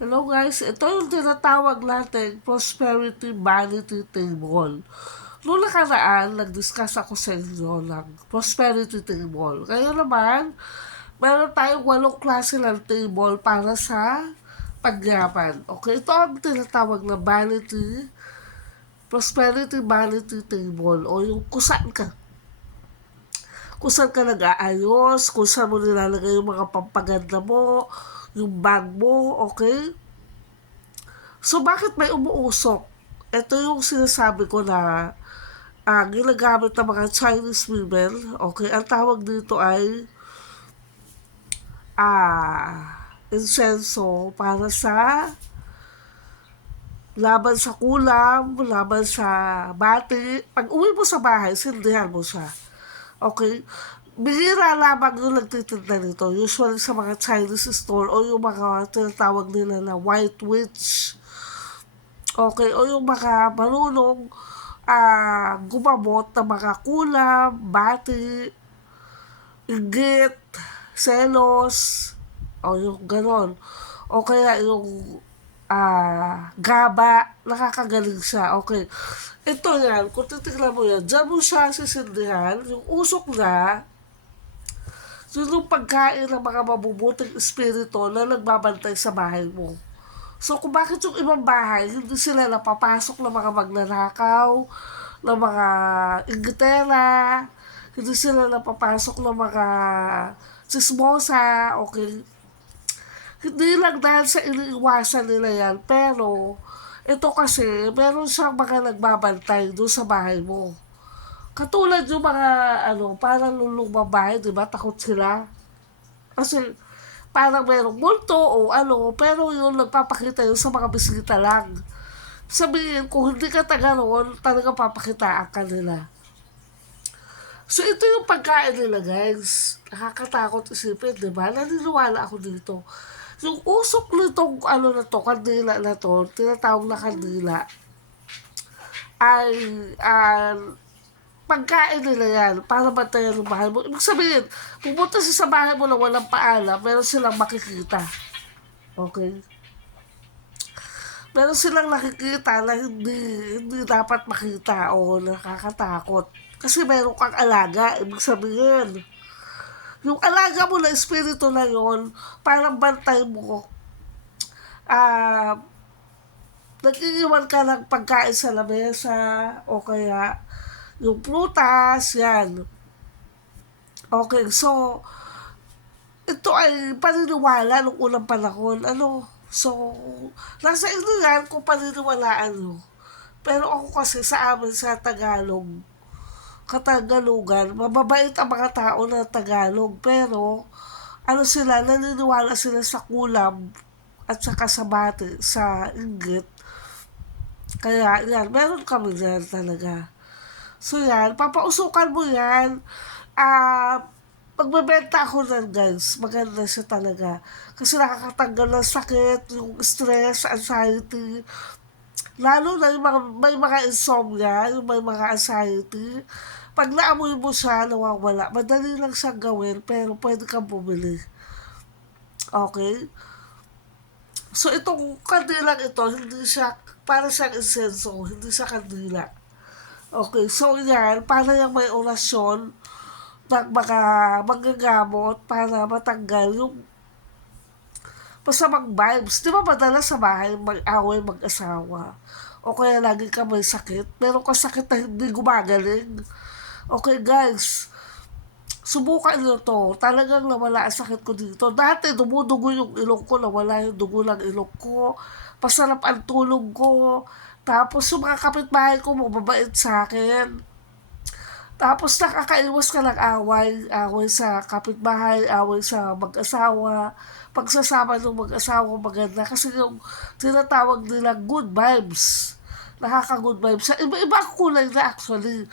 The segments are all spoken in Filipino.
Hello guys, ito yung tinatawag natin prosperity vanity table. Noong nakaraan, nag-discuss ako sa inyo ng prosperity table. Ngayon naman, meron tayong walong klase ng table para sa pagyaman. Okay, ito ang tinatawag na vanity, prosperity vanity table o yung kusan ka kung saan ka nag-aayos, kung saan mo nilalagay yung mga pampaganda mo, yung bag mo, okay? So, bakit may umuusok? Ito yung sinasabi ko na ah, ginagamit ng mga Chinese women, okay? Ang tawag dito ay ah, insenso para sa laban sa kulam, laban sa bati. Pag uwi mo sa bahay, sindihan mo siya. Okay? Bihira lamang yung nagtitinda nito. Usually sa mga Chinese store o yung mga tinatawag nila na white witch. Okay? O yung mga marunong ah gumamot ng mga kulam, bati, inggit, selos, o yung ganon. O kaya yung ah gaba, nakakagaling siya. Okay. Ito yan, kung titignan mo yan, dyan mo siya sisindihan, yung usok na, yun yung pagkain ng mga mabubuting espiritu na nagbabantay sa bahay mo. So, kung bakit yung ibang bahay, hindi sila napapasok ng mga magnanakaw, ng mga inggitera, hindi sila napapasok ng mga sismosa, okay? Hindi lang dahil sa iniiwasan nila yan, pero ito kasi, meron siyang mga nagbabantay doon sa bahay mo. Katulad yung mga, ano, parang lulumang bahay, di ba? Takot sila. Kasi, parang merong multo o ano, pero yun, nagpapakita yun sa mga bisita lang. Sabihin, kung hindi ka taga roon, talaga papakitaan ka nila. So, ito yung pagkain nila, guys. Nakakatakot isipin, di ba? Naniniwala ako dito. Yung usok nitong, ano na to, kandila na to, tinatawag na kandila, ay, ah, pagkain nila yan, para bantayan ng bahay mo. Ibig sabihin, pupunta siya sa bahay mo na walang paalam, meron silang makikita. Okay? Meron silang nakikita na hindi, hindi dapat makita o nakakatakot. Kasi meron kang alaga, ibig sabihin. Yung alaga mo na espiritu na yon parang bantay mo. Ah, nag-iiwan ka ng pagkain sa lamesa o kaya yung prutas, yan. Okay, so, ito ay paniniwala nung unang panahon. Ano? So, nasa inyo yan kung paniniwalaan nyo. Pero ako kasi sa amin sa Tagalog, Katagalugan, mababait ang mga tao na Tagalog. Pero, ano sila, naniniwala sila sa kulam at sa bati, sa inggit. Kaya, yan, meron kami yan talaga. So, yan, papausukan mo yan. Ah, pagbebenta ako yan, guys. Maganda siya talaga. Kasi nakakatanggal ng sakit, yung stress, anxiety. Lalo na yung mga, may mga insomnia, yung may mga anxiety. Pag naamoy mo siya, nawawala. Madali lang siyang gawin, pero pwede kang bumili. Okay? So, itong kandilang ito, hindi siya, para siyang insenso, hindi siya kandila. Okay, so yan, para yung may orasyon ng mga manggagamot para matanggal yung masamang vibes. Di ba madalas sa bahay mag-away mag-asawa? O kaya lagi ka may sakit, meron ka sakit na hindi gumagaling. Okay guys, subukan nyo to. Talagang nawala ang sakit ko dito. Dati dumudugo yung ilong ko, nawala yung dugo ng ilong ko. Pasarap ang tulog ko. Tapos yung mga kapitbahay ko, mababait sa akin. Tapos nakakaiwas ka ng away, away sa kapitbahay, away sa mag-asawa. Pagsasama ng mag-asawa maganda kasi yung tinatawag nila good vibes. Nakaka-good vibes. Iba-iba kulay na actually.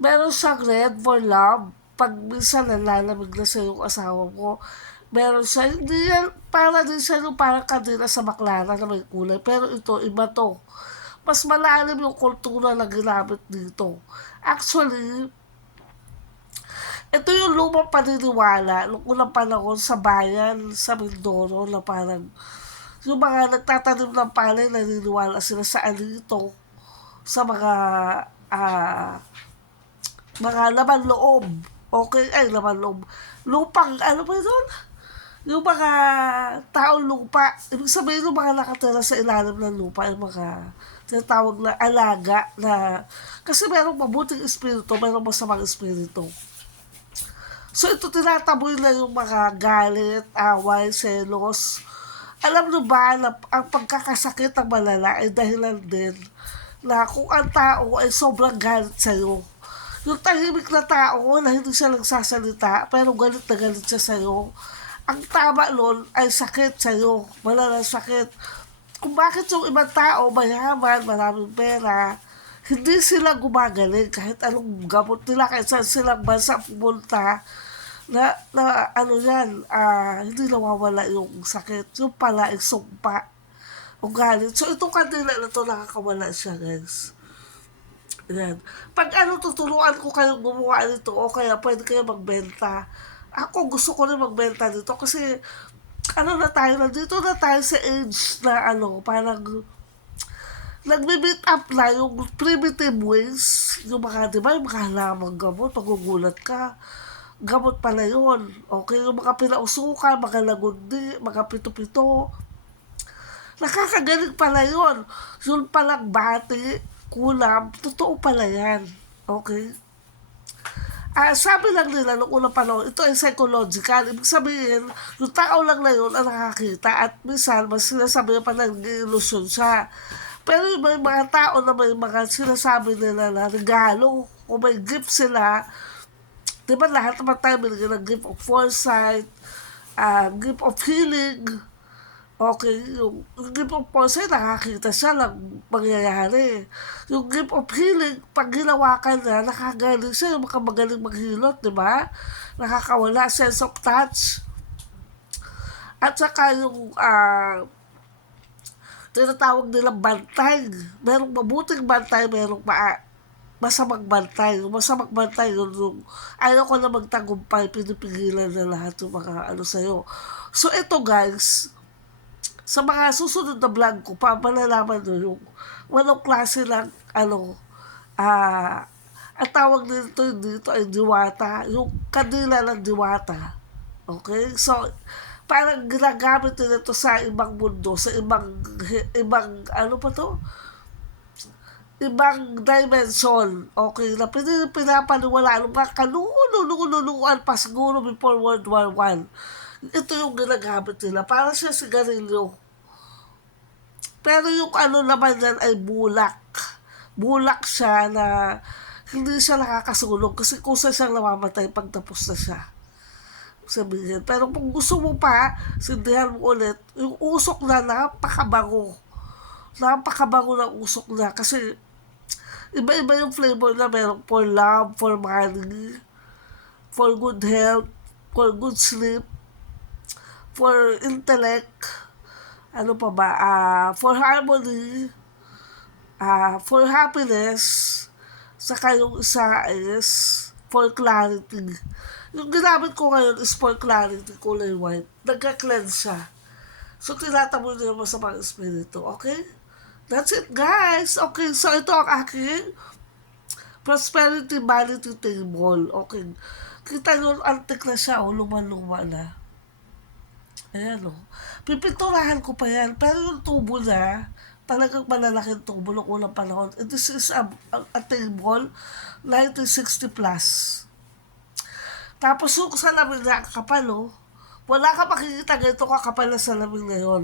Meron siyang red for love. Pag minsan nalalamig na sa yung asawa mo, meron siya, hindi yan, para din siya yung parang kanina sa baklana na may kulay. Pero ito, iba to. Mas malalim yung kultura na ginamit dito. Actually, ito yung lumang paniniwala nung unang panahon sa bayan sa Mindoro na parang yung mga nagtatanim ng palay, naniniwala sila sa alito, sa mga ah, mga laman loob. Okay, ay laman loob. Lupang, ano ba yun? Yung mga taong lupa, ibig sabihin yung mga nakatira sa ilalim ng lupa, yung mga tinatawag na alaga na kasi merong mabuting espiritu, merong masamang espiritu. So ito tinataboy na yung mga galit, away, selos. Alam nyo ba na ang pagkakasakit ng malala ay dahilan din na kung ang tao ay sobrang galit sa'yo. Yung tahimik na tao na hindi siya nagsasalita pero galit na galit siya sa'yo. Ang tama nun ay sakit sa'yo. Malalang sakit. Kung bakit yung ibang tao mayaman, maraming pera, hindi sila gumagaling kahit anong gamot nila, kahit saan silang bansa pumunta, na, na ano yan, ah, hindi nawawala yung sakit. Yung pala, yung sumpa, o galit. So, itong kandila na to, nakakawala siya, guys. Yan. Pag ano, tuturuan ko kayong gumawa nito, o kaya pwede kayo magbenta. Ako, gusto ko rin magbenta nito kasi, ano na tayo, nandito na tayo sa age na ano, parang, nagbe-beat up na yung primitive ways, yung mga, di ba, yung mga halamang gamot, magugulat ka, gamot pala yun. Okay, yung mga pinausukan, mga lagundi, mga pito-pito, nakakagaling pala yun. Yun palang bati, kulam, totoo pala yan. Okay? Ah, sabi lang nila nung unang panahon, ito ay psychological. Ibig sabihin, yung tao lang na yun ang nakakita at minsan, mas sinasabi pa na nag-illusion siya. Pero may mga tao na may mga sinasabi nila na regalo, kung may gift sila, di ba lahat naman tayo binigyan ng gift of foresight, ah, gift of healing, Okay, yung, yung gift of foresight, nakakita siya ng mangyayari. Yung gift of healing, pag ginawa ka na, nakagaling siya, makamagaling maghilot, di ba? Nakakawala, sense of touch. At saka yung, ah, tinatawag nilang bantay. Merong mabuting bantay, merong ma masamang bantay. Masamang bantay, yun yung ayaw ko na magtagumpay, pinipigilan na lahat yung mga ano sa'yo. So, ito guys, sa mga susunod na vlog ko, papalalaman nyo yung walong klase lang, ano, ah, ang tawag nito dito ay diwata, yung kanila ng diwata. Okay? So, parang ginagamit nila ito sa ibang mundo, sa ibang, ibang, ano pa to? ibang dimension, okay, na pin- pinapaniwala ng mga kalulululuan pa siguro before World War One. Ito yung ginagamit nila. Para siya sigarilyo. Pero yung ano naman yan ay bulak. Bulak siya na hindi siya nakakasulong kasi kusa siyang namamatay pag tapos na siya. Sabihin. Pero kung gusto mo pa, sindihan mo ulit, yung usok na napakabango. Napakabango ng usok na kasi iba-iba yung flavor na meron for love, for money, for good health, for good sleep, for intellect, ano pa ba, ah for harmony, ah for happiness, saka yung isa is for clarity. Yung ginamit ko ngayon is for clarity, kulay white. Nagka-cleanse siya. So, tinatabon niyo mo sa mga espiritu, okay? That's it, guys. Okay, so ito ang aking prosperity vanity table. Okay. Kita nyo, antik na siya, oh, luma-luma na. Ayan, oh. Pipinturahan ko pa yan. Pero yung tubo na, talagang malalaking tubo ng unang panahon. And this is a, a, a table, 1960 plus. Tapos yung salamin na kakapal, oh. Wala ka makikita ganito kakapal na salamin ngayon.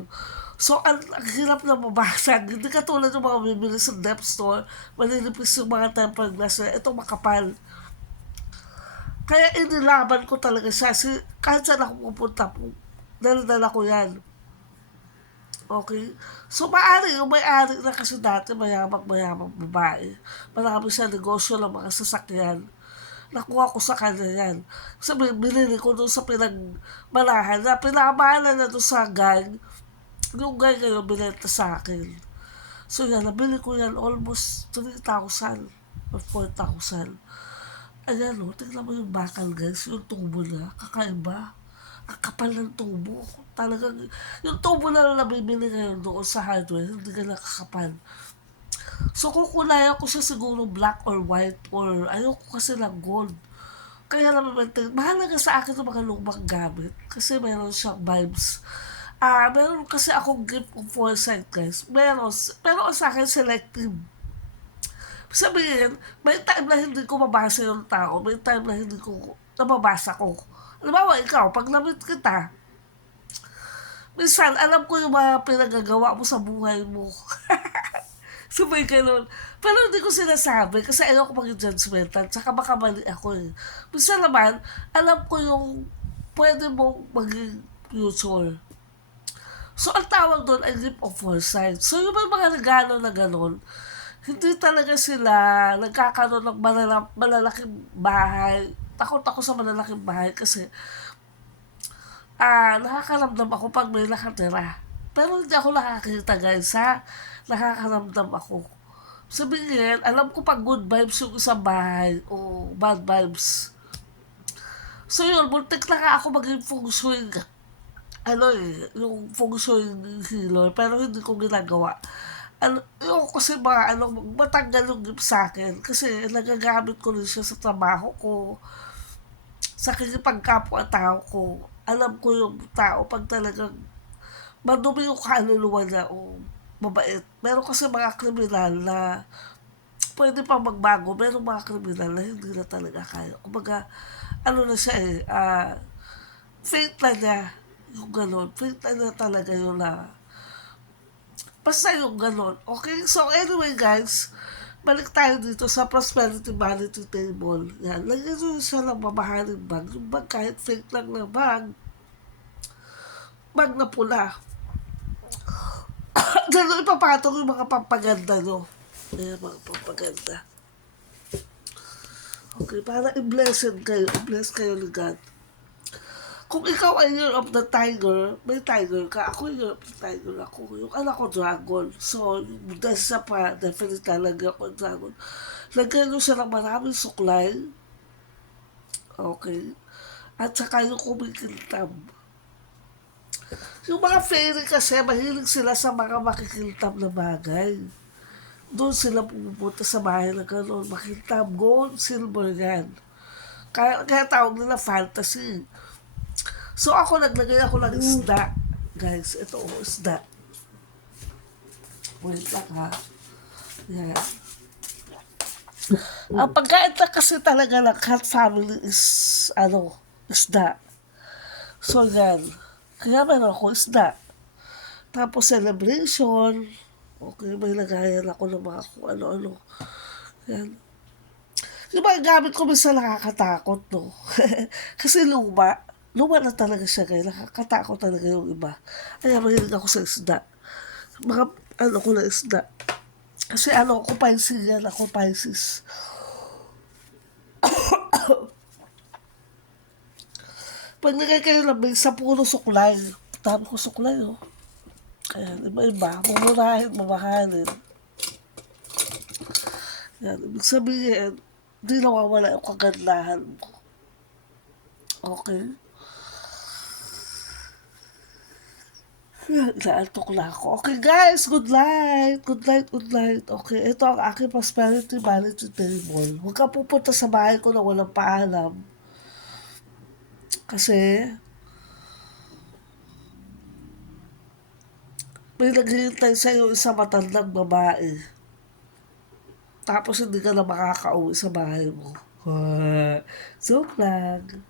So, ang, ang hirap na mabasag. Hindi katulad yung mga bibili sa depth store, malinipis yung mga tempered glass na ito makapal. Kaya inilaban ko talaga siya. Si, kahit saan ako pupunta, pu- dala-dala ko yan. Okay? So, maari, yung may-ari na kasi dati, mayamang-mayamang babae. Marami siya negosyo ng mga sasakyan. Nakuha ko sa kanya yan. Sabi, binili ko doon sa pinagmalahan na pinamahalan na doon sa gang yung guy ngayon binenta sa akin. So yan, nabili ko yan almost 3,000 or 4,000. Ayan o, tingnan mo yung bakal guys, yung tubo niya, kakaiba. Ang kapal ng tubo. Talagang, yung tubo na lang nabibili ngayon doon sa hardware, hindi ka nakakapal. So, kukulayan ko siya siguro black or white or ayoko kasi ng gold. Kaya naman, mahalaga sa akin yung mga lumang gamit kasi meron siyang vibes. Ah, meron kasi akong gift of foresight, guys. Meron, pero sa akin selective. Sabihin, may time na hindi ko mabasa yung tao, may time na hindi ko nababasa ko. Halimbawa, ikaw, pag namit kita, minsan, alam ko yung mga pinagagawa mo sa buhay mo. Sabay ganun. Pero hindi ko sinasabi kasi ayaw ko maging judgmental. Tsaka baka mali ako eh. Minsan naman, alam ko yung pwede mong maging future. So, ang tawag doon ay gift of foresight. So, yung may mga regalo na gano'n, hindi talaga sila nagkakaroon ng malala- malalaking bahay. Takot ako sa malalaking bahay kasi ah nakakaramdam ako pag may nakatira. Pero hindi ako nakakita guys ha. Nakakaramdam ako. Sabihin, alam ko pag good vibes yung isang bahay o bad vibes. So yun, muntik na nga ako maging feng shui ano eh, yung feng shui healer, pero hindi ko ginagawa. Ano, yung kasi mga ano, matanggal yung gift sa akin kasi nagagamit ko rin siya sa trabaho ko, sa kikipagkapwa-tao ko. Alam ko yung tao pag talagang madumi yung kaluluwa niya o mabait. Meron kasi mga kriminal na pwede pa magbago. Meron mga kriminal na hindi na talaga kaya. Kumbaga, ano na siya eh, ah, faith na niya. Yung gano'n. Faith na niya talaga yun na Basta yung ganon. Okay? So, anyway, guys, balik tayo dito sa prosperity vanity table. Yan. Lagyan nyo siya ng mamahaling bag. Yung bag kahit fake lang na bag. Bag na pula. Diyan ipapatong yung mga pampaganda nyo. Ayan, mga pampaganda. Okay, para i-blessed kayo. I-bless kayo ni God kung ikaw ay year of the tiger, may tiger ka. Ako year of the tiger ako. Yung anak ko dragon. So, dahil sa pa, definitely talaga ako dragon. Mo siya ng maraming suklay. Okay. At saka yung kumikintab. Yung mga fairy kasi, mahilig sila sa mga makikintab na bagay. Doon sila pupunta sa bahay na gano'n. Makintab, gold, silver yan. Kaya, kaya tawag nila fantasy. So ako naglagay ako ng isda. Guys, ito oh, isda. Wait lang ha. Yan. Ang pagkain na kasi talaga ng cat family is, ano, isda. So yan. Kaya meron ako isda. Tapos celebration. Okay, may lagayan ako ng mga kung ano-ano. Yan. Yung mga gamit ko minsan nakakatakot, no? kasi luma. Luma na talaga siya ngayon. Nakakatakot talaga yung iba. Kaya mahilig ako sa isda. Mga ano ko na isda. Kasi ano, ako Pisces yan. Ako Pisces. Pag nagay kayo lamig sa puro suklay, dami ko suklay, oh. Kaya, iba-iba. Mumurahin, mamahalin. Yan, ibig sabihin, di nawawala yung kagandahan mo. Okay? Yan, Naantok na ako. Okay guys, good night. Good night, good night. Okay, ito ang aking prosperity vanity table. Huwag ka pupunta sa bahay ko na walang paalam. Kasi, may naghihintay sa'yo isang matandang babae. Tapos hindi ka na makakauwi sa bahay mo. Joke lang.